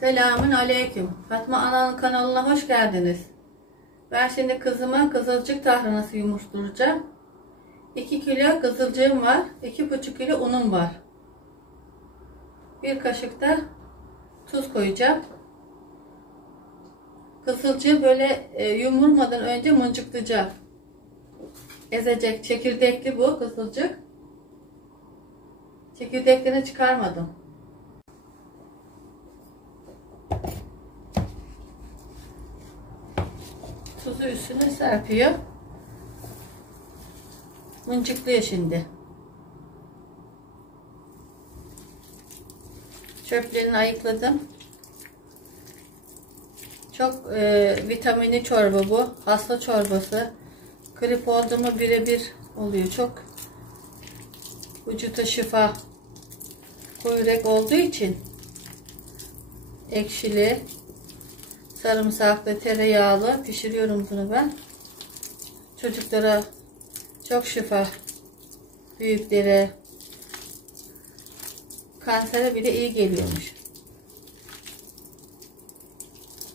Selamün aleyküm. Fatma Ana'nın kanalına hoş geldiniz. Ben şimdi kızıma kızılcık tarhanası yumuşturacağım. 2 kilo kızılcığım var. 2,5 kilo unum var. 1 kaşık da tuz koyacağım. Kızılcığı böyle yumurmadan önce mıncıklayacağım. Ezecek. Çekirdekli bu kızılcık. Çekirdeklerini çıkarmadım. Tuzu üstüne serpiyor. Mıncıklıyor şimdi. Çöplerini ayıkladım. Çok vitaminli çorba bu. Hasta çorbası. Grip oldu mu birebir oluyor. Çok vücuda şifa. Koyu olduğu için ekşili, sarımsaklı, tereyağlı pişiriyorum bunu ben. Çocuklara çok şifa. Büyüklere, kansere bile iyi geliyormuş.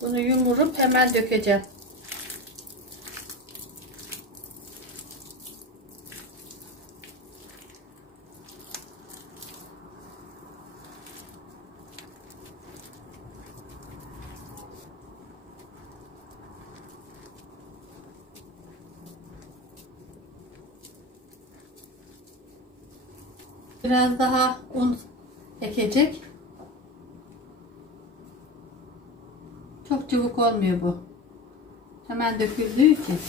Bunu yumurup hemen dökeceğim. Biraz daha un ekecek. Çok çabuk olmuyor bu. Hemen döküldüğü için.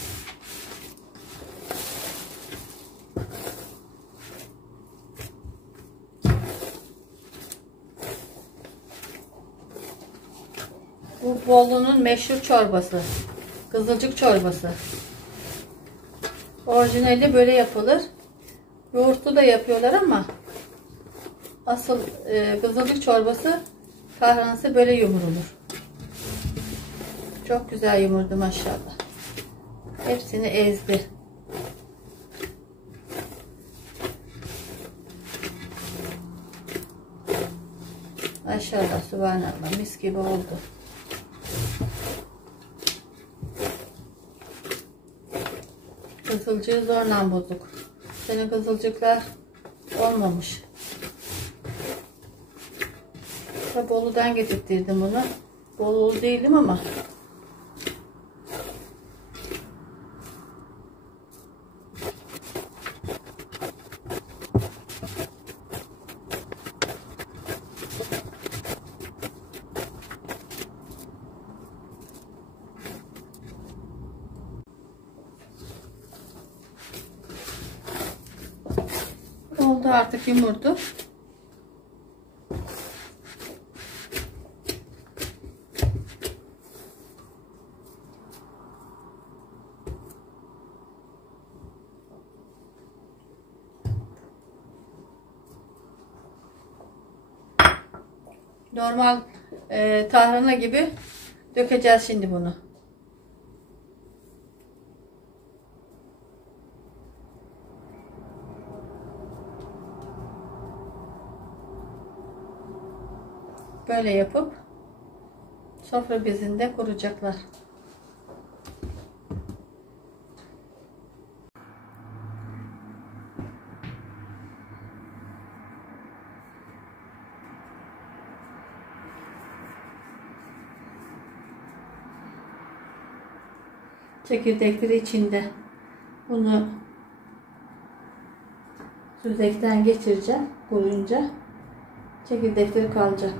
Bu Bolu'nun meşhur çorbası. Kızılcık çorbası. Orijinali böyle yapılır. Yoğurtlu da yapıyorlar ama asıl kızılcık çorbası tarhanası böyle yumurulur. Çok güzel yumurdu maşallah. Hepsini ezdi. Maşallah, subhanallah, mis gibi oldu. Kızılcığı zorla bulduk. Senin kızılcıklar olmamış. Bolu'dan getirttirdim bunu. Bolu değilim ama. Oldu artık, yumurdu. Normal tarhana gibi dökeceğiz şimdi bunu. Böyle yapıp sofra bezinde kuracaklar. Çekirdekleri içinde. Bunu süzekten geçireceğim. Kuruyunca çekirdekleri kalacak.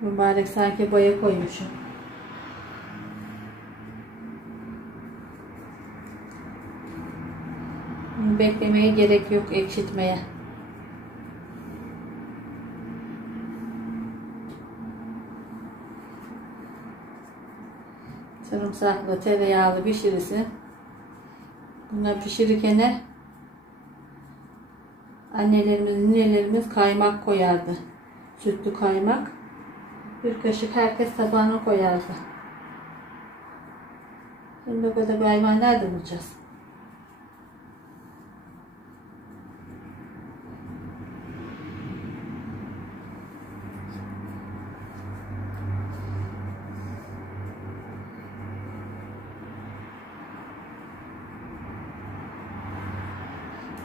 Mübarek, sanki boya koymuşum. Beklemeye gerek yok, ekşitmeye. Sarımsaklı, tereyağlı pişirirsin. Bunları pişirirken annelerimiz, ninelerimiz kaymak koyardı. Sütlü kaymak. 1 kaşık herkes tabağına koyardı. Şimdi o kadar kaymağı nerede bulacağız?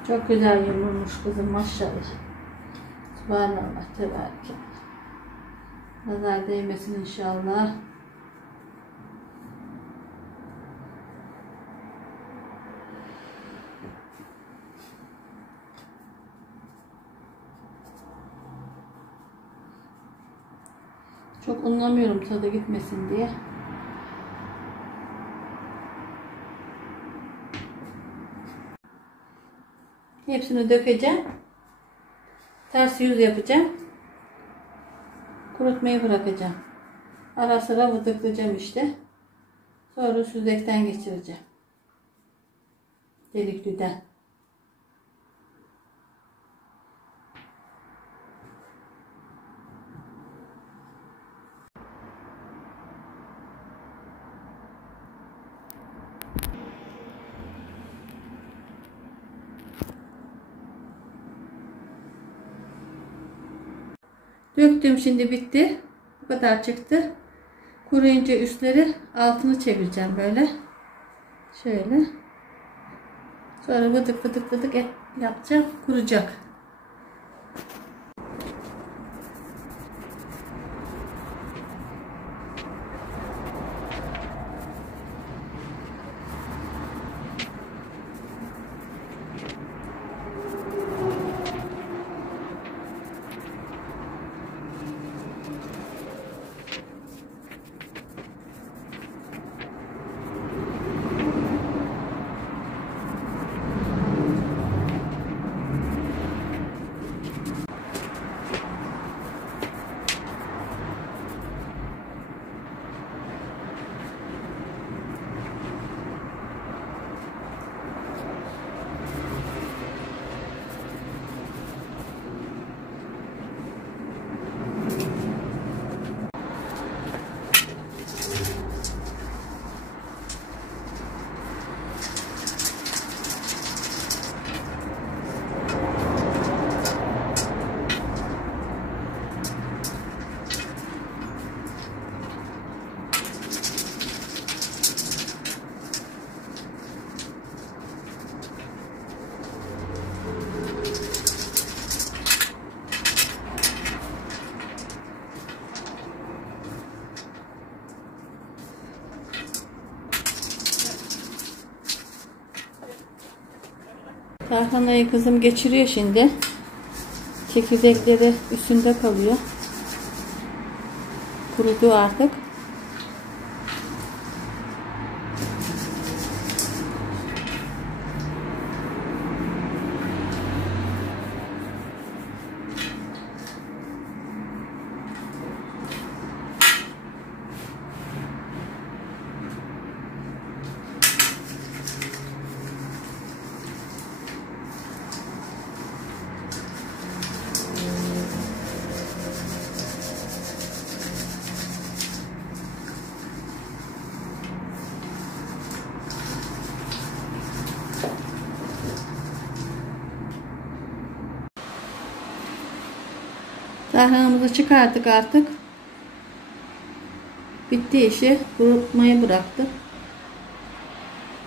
Çok güzel yumulmuş kızım maşallah. Subhanallah, tebarek. Nazar değmesin inşallah. Çok unlamıyorum tadı gitmesin diye. Hepsini dökeceğim. Ters yüz yapacağım. Kurutmayı bırakacağım. Ara sıra vıdıklayacağım işte. Sonra süzekten geçireceğim. Delikliden. Döktüm, şimdi bitti. Bu kadar çıktı. Kuruyunca üstleri altını çevireceğim böyle. Şöyle. Sonra vıdık vıdık vıdık yapacağım. Kuracak. Tarhanayı kızım geçiriyor şimdi. Çekirdekleri üstünde kalıyor. Kurudu artık. Tarhanamızı çıkarttık artık. Bitti işi. Kurutmayı bıraktım.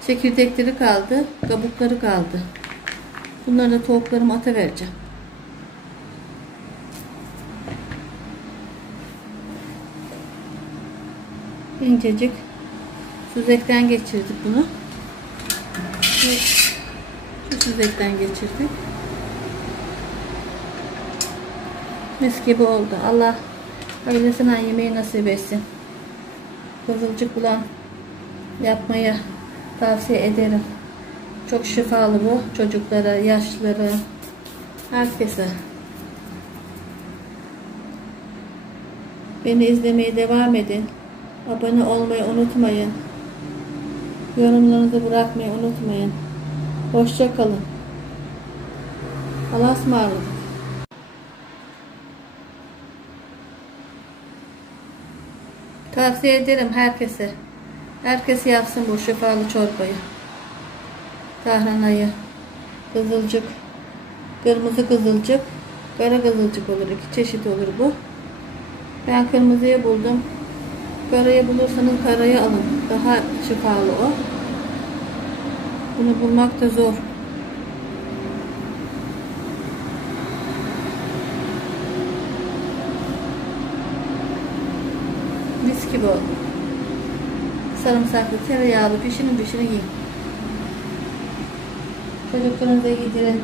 Çekirdekleri kaldı. Kabukları kaldı. Bunları da tavuklarıma atıvereceğim. İncecik süzekten geçirdik bunu. Şu süzekten geçirdik. Mis gibi oldu. Allah ailesinden yemeği nasip etsin. Kızılcık bulan yapmayı tavsiye ederim. Çok şifalı bu. Çocuklara, yaşlılara, herkese. Beni izlemeye devam edin. Abone olmayı unutmayın. Yorumlarınızı bırakmayı unutmayın. Hoşça kalın. Allah'a ısmarladık. Tavsiye ederim herkese. Herkes yapsın bu şifalı çorbayı. Tarhanayı, kızılcık, kırmızı kızılcık, kara kızılcık olur. 2 çeşit olur bu. Ben kırmızıyı buldum. Karayı bulursanız karayı alın. Daha şifalı o. Bunu bulmak da zor. Mis gibi oldu. Sarımsaklı, tereyağlı, pişirin yiyin. Çocuklarınıza yedirin.